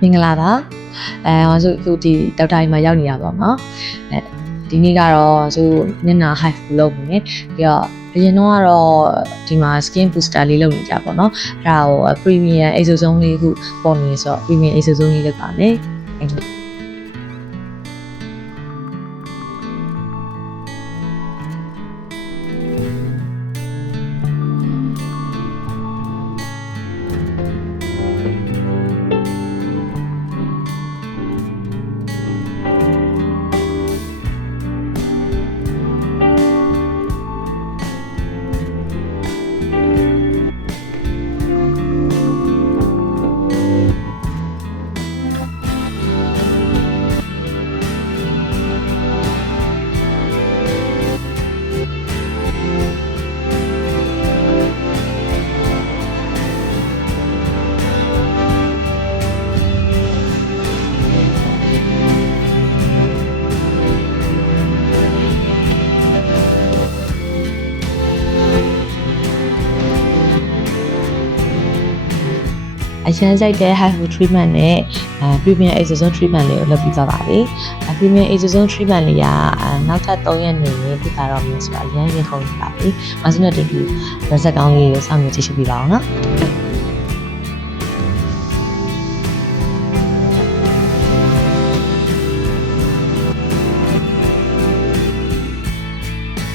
မင်္ဂလာပါဆိုအခုဒီဒေါက်တာကြီးမှာရောက်နေရပါတော့ဒီနေ့ကတော့ဆိုမျက်နှာ hive လုပ်နေတယ်ပြီးတော့အရင်တော့ကတော့ဒီမှာ skin booster လေးလုပ်နေကြပါတော့အဲ့ဒါကို premium exosome လေးခုပေါ်နေဆိုတော့ premium exosome လေးလုပ်ပါမယ်အရန်ကြိုက်တဲ့ hive treatment နဲ့ premium exosome treatment လေးကိုလုပ်ပြီးသွားပါပြီ။ premium exosome treatment လေးကနောက်ထပ်3ရက်နေရင်ပြပါတော့မယ်ဆိုတော့အရန်ရင်ခုန်ပါပြီ။မဆုနဲ့တူတူ result ကောင်းလေးကိုစောင့်မျှော်ကြည့်ရှုပြီးပါအောင်နော်။